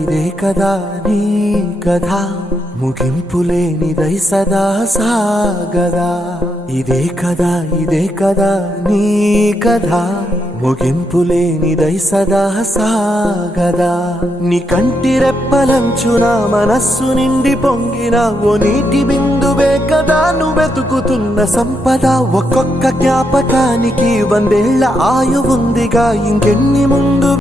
ఇదే కదా నీ కథ, ముగింపులేనిదై సదా సాగదా. ఇదే కదా నీ కథ, ముగింపులేనిదై సదా సాగదా. నీ కంటి రెప్పలంచున మనస్సు నిండి పొంగిన ఓ నీటి బిందువే కదా నువ్వెతుకుతున్న సంపద. ఒక్కొక్క జ్ఞాపకానికి 100 ఏళ్ల ఆయువుందిగా, ఇంకెన్ని ముందు